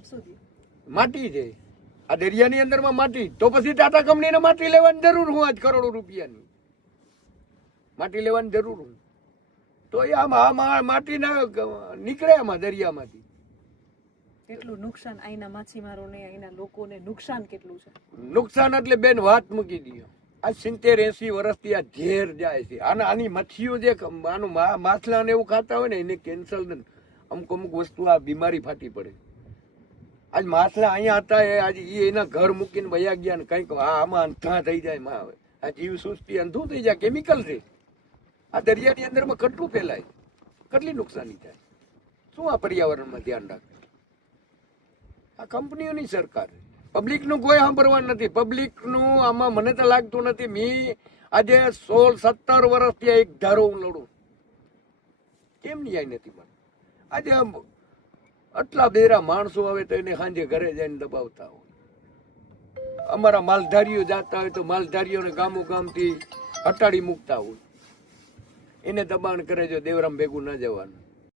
જવાબ શું દે? માટી છે આ દરિયાની અંદરમાં માટી, તો પછી ટાટા કંપનીને માટી લેવાની જરૂર હું આજ કરોડો રૂપિયાની માટી લેવાની જરૂર હું, તો એ આમાં માટી ના નીકળે આમાં દરિયામાંથી. કેટલું નુકસાન અહીંના માછીમારોને, અહીંના લોકોને નુકસાન કેટલું છે? નુકસાન એટલે બેન વાત મૂકી દો, આ 70-80 વર્ષથી આ ઝેર જાય છે. આની મચ્છીઓ જે આનું માછલા ને એવું ખાતા હોય ને એને કેન્સર અમુક અમુક વસ્તુ આ બીમારી ફાટી પડે. આજ માછલા અહીંયા હતા એ આજે એના ઘર મૂકીને વયા ગયા ને કંઈક આમાં અંધા થઈ જાય, આ જીવ સૃષ્ટિ અંધું થઈ જાય. કેમિકલ છે આ દરિયાની અંદરમાં, કેટલું ફેલાય, કેટલી નુકસાની થાય. શું આ પર્યાવરણમાં ધ્યાન રાખે આ કંપનીઓની સરકાર? પબ્લિકનું કોઈ સાંભળવા નથી. પબ્લિકનું આમાં મને તો લાગતું નથી. મેં આજે 16-17 વર્ષથી એક ધારો હું લડું, કેમ ન્યાય નથી મળે? આજે આટલા બેરા માણસો આવે તો એને સાંજે ઘરે જઈને દબાવતા હોય. અમારા માલધારીઓ જાતા હોય તો માલધારીઓને ગામો ગામથી હટાડી મૂકતા હોય, એને દબાણ કરે છે દેવરામ ભેગું ન જવાનું.